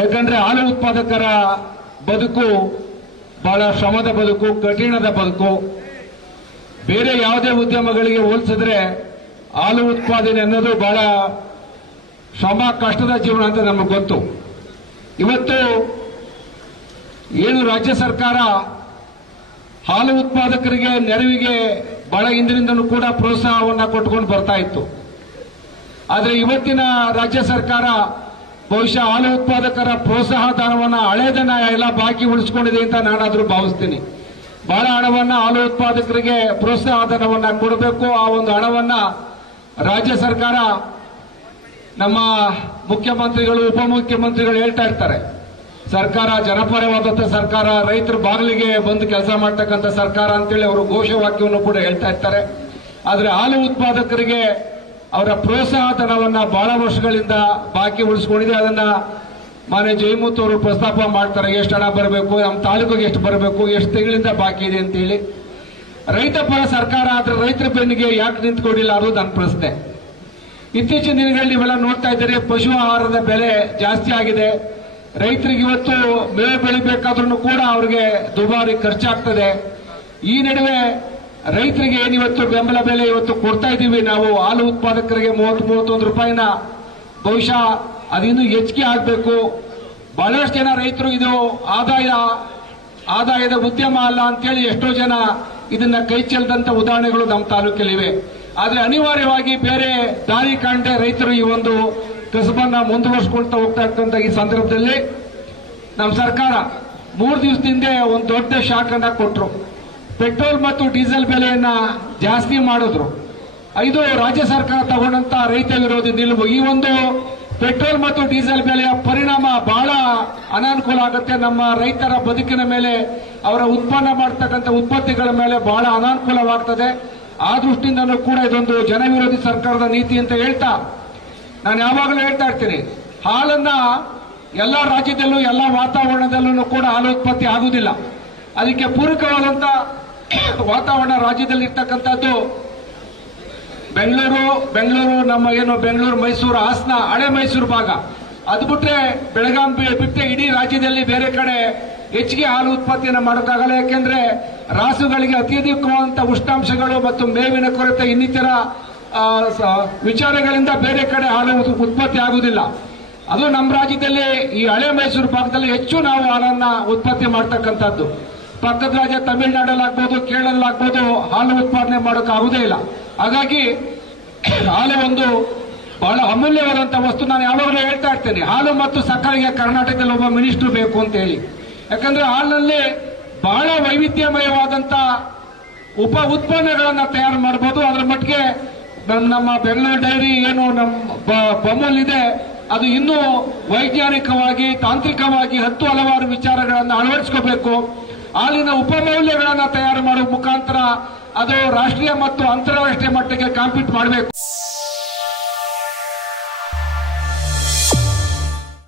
ಯಾಕಂದ್ರೆ ಹಾಲು ಉತ್ಪಾದಕರ ಬದುಕು ಬಹಳ ಶ್ರಮದ ಬದುಕು, ಕಠಿಣದ ಬದುಕು. ಬೇರೆ ಯಾವುದೇ ಉದ್ಯಮಗಳಿಗೆ ಹೋಲಿಸಿದ್ರೆ ಹಾಲು ಉತ್ಪಾದನೆ ಅನ್ನೋದು ಬಹಳ ಶ್ರಮ, ಕಷ್ಟದ ಜೀವನ ಅಂತ ನಮಗೆ ಗೊತ್ತು. ಇವತ್ತು ಏನು ರಾಜ್ಯ ಸರ್ಕಾರ ಹಾಲು ಉತ್ಪಾದಕರಿಗೆ ನೆರವಿಗೆ ಬಹಳ ಹಿಂದಿನಿಂದಲೂ ಕೂಡ ಪ್ರೋತ್ಸಾಹವನ್ನು ಕೊಟ್ಕೊಂಡು ಬರ್ತಾ ಇತ್ತು. ಆದರೆ ಇವತ್ತಿನ ರಾಜ್ಯ ಸರ್ಕಾರ ಬಹುಶಃ ಹಾಲು ಉತ್ಪಾದಕರ ಪ್ರೋತ್ಸಾಹ ಧನವನ್ನು ಹಳೇದನ್ನ ಎಲ್ಲ ಬಾಕಿ ಉಳಿಸ್ಕೊಂಡಿದೆ ಅಂತ ನಾನಾದ್ರೂ ಭಾವಿಸ್ತೀನಿ. ಬಹಳ ಹಣವನ್ನ ಹಾಲು ಉತ್ಪಾದಕರಿಗೆ ಪ್ರೋತ್ಸಾಹ ಧನವನ್ನ ಕೊಡಬೇಕು. ಆ ಒಂದು ಹಣವನ್ನ ರಾಜ್ಯ ಸರ್ಕಾರ, ನಮ್ಮ ಮುಖ್ಯಮಂತ್ರಿಗಳು, ಉಪಮುಖ್ಯಮಂತ್ರಿಗಳು ಹೇಳ್ತಾ ಇರ್ತಾರೆ, ಸರ್ಕಾರ ಜನಪರವಾದಂಥ ಸರ್ಕಾರ, ರೈತರ ಬಾಗಿಲಿಗೆ ಬಂದು ಕೆಲಸ ಮಾಡ್ತಕ್ಕಂಥ ಸರ್ಕಾರ ಅಂತೇಳಿ ಅವರು ಘೋಷವಾಕ್ಯವನ್ನು ಕೂಡ ಹೇಳ್ತಾ ಇರ್ತಾರೆ. ಆದರೆ ಹಾಲು ಉತ್ಪಾದಕರಿಗೆ ಅವರ ಪ್ರೋತ್ಸಾಹ ಧನವನ್ನ ಬಹಳ ವರ್ಷಗಳಿಂದ ಬಾಕಿ ಉಳಿಸ್ಕೊಂಡಿದೆ. ಅದನ್ನ ಮಾನ್ಯ ಜಯಮೂರ್ತಿ ಅವರು ಪ್ರಸ್ತಾಪ ಮಾಡ್ತಾರೆ, ಎಷ್ಟು ಹಣ ಬರಬೇಕು, ನಮ್ಮ ತಾಲೂಕಿಗೆ ಎಷ್ಟು ಬರಬೇಕು, ಎಷ್ಟು ತಿಂಗಳಿಂದ ಬಾಕಿ ಇದೆ ಅಂತೇಳಿ. ರೈತ ಪರ ಸರ್ಕಾರ ಆದ್ರೆ ರೈತರ ಬೆನ್ನಿಗೆ ಯಾಕೆ ನಿಂತ್ಕೊಂಡಿಲ್ಲ ಅನ್ನೋದು ನನ್ನ ಪ್ರಶ್ನೆ. ಇತ್ತೀಚಿನ ದಿನಗಳಲ್ಲಿ ನೀವೆಲ್ಲ ನೋಡ್ತಾ ಇದ್ದಾರೆ, ಪಶು ಆಹಾರದ ಬೆಲೆ ಜಾಸ್ತಿ ಆಗಿದೆ. ರೈತರಿಗೆ ಇವತ್ತು ಮೇವು ಬೆಳಿಬೇಕಾದ್ರೂ ಕೂಡ ಅವ್ರಿಗೆ ದುಬಾರಿ ಖರ್ಚಾಗ್ತದೆ. ಈ ನಡುವೆ ರೈತರಿಗೆ ಏನಿವತ್ತು ಬೆಂಬಲ ಬೆಲೆ ಇವತ್ತು ಕೊಡ್ತಾ ಇದ್ದೀವಿ ನಾವು, ಹಾಲು ಉತ್ಪಾದಕರಿಗೆ 30-31 ರೂಪಾಯಿನ, ಬಹುಶಃ ಅದಿನ್ನೂ ಹೆಚ್ಚಿಗೆ ಆಗಬೇಕು. ಬಹಳಷ್ಟು ಜನ ರೈತರು ಇದು ಆದಾಯದ ಉದ್ಯಮ ಅಲ್ಲ ಅಂತೇಳಿ ಎಷ್ಟೋ ಜನ ಇದನ್ನ ಕೈ ಚೆಲ್ಲದಂತ ಉದಾಹರಣೆಗಳು ನಮ್ಮ ತಾಲೂಕಲ್ಲಿವೆ. ಆದರೆ ಅನಿವಾರ್ಯವಾಗಿ ಬೇರೆ ದಾರಿ ಕಾಣದೆ ರೈತರು ಈ ಒಂದು ಕಸಬನ್ನ ಮುಂದುವರಿಸಿಕೊಳ್ತಾ ಹೋಗ್ತಾ ಇರ್ತಕ್ಕಂಥ ಈ ಸಂದರ್ಭದಲ್ಲಿ ನಮ್ಮ ಸರ್ಕಾರ 3 ದಿವಸದಿಂದ ಒಂದು ದೊಡ್ಡ ಶಾಕ್ ಅನ್ನ ಕೊಟ್ಟರು. ಪೆಟ್ರೋಲ್ ಮತ್ತು ಡೀಸೆಲ್ ಬೆಲೆಯನ್ನ ಜಾಸ್ತಿ ಮಾಡಿದ್ರು. ಇದು ರಾಜ್ಯ ಸರ್ಕಾರ ತಗೊಂಡಂತ ರೈತ ವಿರೋಧಿ ನಿಲುವು. ಈ ಒಂದು ಪೆಟ್ರೋಲ್ ಮತ್ತು ಡೀಸೆಲ್ ಬೆಲೆಯ ಪರಿಣಾಮ ಬಹಳ ಅನಾನುಕೂಲ ಆಗುತ್ತೆ. ನಮ್ಮ ರೈತರ ಬದುಕಿನ ಮೇಲೆ, ಅವರ ಉತ್ಪನ್ನ ಮಾಡತಕ್ಕಂಥ ಉತ್ಪತ್ತಿಗಳ ಮೇಲೆ ಬಹಳ ಅನಾನುಕೂಲವಾಗ್ತದೆ. ಆ ದೃಷ್ಟಿಯಿಂದಲೂ ಕೂಡ ಇದೊಂದು ಜನವಿರೋಧಿ ಸರ್ಕಾರದ ನೀತಿ ಅಂತ ಹೇಳ್ತಾ, ನಾನು ಯಾವಾಗಲೂ ಹೇಳ್ತಾ ಇರ್ತೀನಿ, ಹಾಲನ್ನ ಎಲ್ಲ ರಾಜ್ಯದಲ್ಲೂ ಎಲ್ಲ ವಾತಾವರಣದಲ್ಲೂ ಕೂಡ ಹಾಲು ಉತ್ಪತ್ತಿ ಆಗುವುದಿಲ್ಲ. ಅದಕ್ಕೆ ಪೂರಕವಾದಂತ ವಾತಾವರಣ ರಾಜ್ಯದಲ್ಲಿ ಇರ್ತಕ್ಕಂಥದ್ದು ಬೆಂಗಳೂರು ನಮ್ಮ ಏನು ಬೆಂಗಳೂರು, ಮೈಸೂರು, ಹಾಸನ, ಹಳೆ ಮೈಸೂರು ಭಾಗ. ಅದು ಬಿಟ್ರೆ ಬೆಳಗಾಂ ಬಿಟ್ಟರೆ ಇಡೀ ರಾಜ್ಯದಲ್ಲಿ ಬೇರೆ ಕಡೆ ಹೆಚ್ಚಿಗೆ ಹಾಲು ಉತ್ಪತ್ತಿಯನ್ನು ಮಾಡೋಕ್ಕಾಗಲ್ಲ. ಯಾಕೆಂದ್ರೆ ರಾಸುಗಳಿಗೆ ಅತ್ಯಧಿಕವಾದಂತಹ ಉಷ್ಣಾಂಶಗಳು ಮತ್ತು ಮೇವಿನ ಕೊರತೆ ಇನ್ನಿತರ ವಿಚಾರಗಳಿಂದ ಬೇರೆ ಕಡೆ ಹಾಲು ಉತ್ಪತ್ತಿ ಆಗುವುದಿಲ್ಲ. ಅದು ನಮ್ಮ ರಾಜ್ಯದಲ್ಲಿ ಈ ಹಳೆ ಮೈಸೂರು ಭಾಗದಲ್ಲಿ ಹೆಚ್ಚು ನಾವು ಹಾಲನ್ನ ಉತ್ಪತ್ತಿ ಮಾಡ್ತಕ್ಕಂಥದ್ದು. ಪಕ್ಕದ ರಾಜ್ಯ ತಮಿಳುನಾಡಲ್ಲಾಗ್ಬೋದು, ಕೇರಳಲ್ಲಾಗ್ಬೋದು ಹಾಲು ಉತ್ಪಾದನೆ ಮಾಡೋಕ್ಕಾಗುವುದೇ ಇಲ್ಲ. ಹಾಗಾಗಿ ಹಾಲು ಒಂದು ಬಹಳ ಅಮೂಲ್ಯವಾದಂತಹ ವಸ್ತು. ನಾನು ಯಾವಾಗಲೂ ಹೇಳ್ತಾ ಇರ್ತೇನೆ, ಹಾಲು ಮತ್ತು ಸಕ್ಕರೆಗೆ ಕರ್ನಾಟಕದಲ್ಲಿ ಒಬ್ಬ ಮಿನಿಸ್ಟರ್ ಬೇಕು ಅಂತ ಹೇಳಿ. ಯಾಕಂದ್ರೆ ಹಾಲಿನಲ್ಲಿ ಬಹಳ ವೈವಿಧ್ಯಮಯವಾದಂತ ಉಪ ಉತ್ಪನ್ನಗಳನ್ನ ತಯಾರು ಮಾಡಬಹುದು. ಅದರ ಮಟ್ಟಿಗೆ ನಮ್ಮ ಬೆಂಗಳೂರು ಡೈರಿ ಏನು ನಮ್ಮ ಬೊಮ್ಮಲಿದೆ, ಅದು ಇನ್ನೂ ವೈಜ್ಞಾನಿಕವಾಗಿ, ತಾಂತ್ರಿಕವಾಗಿ ಹಲವಾರು ವಿಚಾರಗಳನ್ನು ಅಳವಡಿಸ್ಕೋಬೇಕು. ಹಾಲಿನ ಉಪಮೌಲ್ಯಗಳನ್ನು ತಯಾರು ಮಾಡುವ ಮುಖಾಂತರ ಅದು ರಾಷ್ಟ್ರೀಯ ಮತ್ತು ಅಂತಾರಾಷ್ಟ್ರೀಯ ಮಟ್ಟಕ್ಕೆ ಕಾಂಪೀಟ್ ಮಾಡಬೇಕು.